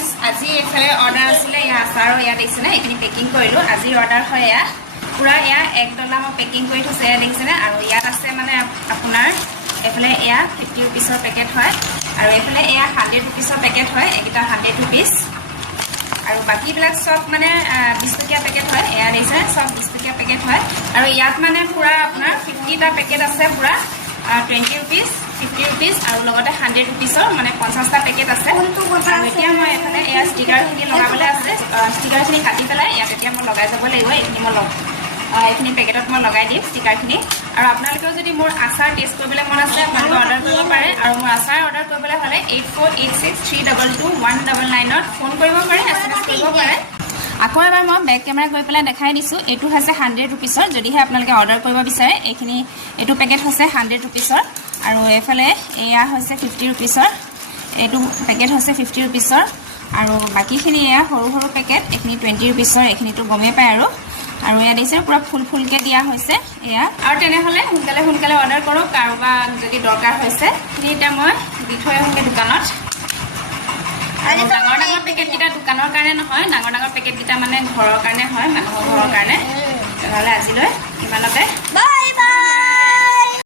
guys আজি এফালে order আছিলে ইয়া আচাৰো ইয়া দিছে না এখিনি পেকিং কৰিলো আজি অৰ্ডাৰ হয় ইয়া পুৰা ইয়া $1 মই পেকিং কৰি থৈছে ইয়া দিছে না আৰু ইয়াত আছে মানে আপোনাৰ এফালে ইয়া 50 रुपीसৰ পেকেট হয় আৰু এফালে ইয়া 100 रुपीसৰ পেকেট হয় একিটা 100 रुपीस আৰু বাকিবিলাক সব মানে 20 টকীয়া পেকেট হয় ইয়া দিছে সব 20 টকীয়া পেকেট হয় আৰু ইয়াত মানে পুৰা আপোনাৰ 50 টা পেকেট আছে পুৰা 20 रुपीस 50 रुपीस আৰু লগতে 100 रुपीसৰ মানে 50 টা পেকেট আছে এতিয়া মই এফালে এয়া ষ্টিকাৰখিনি লগাবলৈ আছে ষ্টিকাৰখিনি কাটি পেলাই ইয়াত এতিয়া মই লগাই যাব লাগিব এইখিনি মই এইখিনি পেকেটত মই লগাই দিম ষ্টিকাৰখিনি আৰু আপোনালোকেও যদি মোৰ আচাৰ টেষ্ট কৰিবলৈ মন আছে আপোনালোকে অৰ্ডাৰ কৰিব পাৰে আৰু মোৰ আচাৰ অৰ্ডাৰ কৰিবলৈ হ'লে 8486322199 ত ফোন কৰিব পাৰে এছএমএছ কৰিব পাৰে আকৌ এবাৰ মই বেক কেমেৰা গৈ পেলাই দেখাই দিছোঁ এইটো হৈছে 100 रुपीसৰ যদিহে আপোনালোকে অৰ্ডাৰ কৰিব বিচাৰে এইখিনি এইটো পেকেট হৈছে 100 रुपीसৰ আৰু এফালে এয়া হৈছে 50 रुपीसৰ এইটো পেকেট হৈছে 50 रुपीसৰ আৰু বাকিখিনি এয়া সৰু সৰু পেকেট এইখিনি 20 रुपीसৰ এইখিনিটো গমে পায় আৰু এয়া দিছে পুৰা ফুলকে দিয়া হৈছে এয়া আৰু তেনেহলে সোনকালে অৰ্ডাৰ কৰক কাৰোবা যদি দৰকাৰ হৈছে এইটা মই দি থৈ আহোঁগে দোকানত আৰু ডাঙৰ পেকেট কিটা দোকানৰ কাৰণে নহয় ডাঙৰ পেকেট কিটা মানে ঘৰৰ কাৰণে হয় মানুহৰ ঘৰৰ কাৰণে তেনেহলে আজিলৈ ইমানতে বাই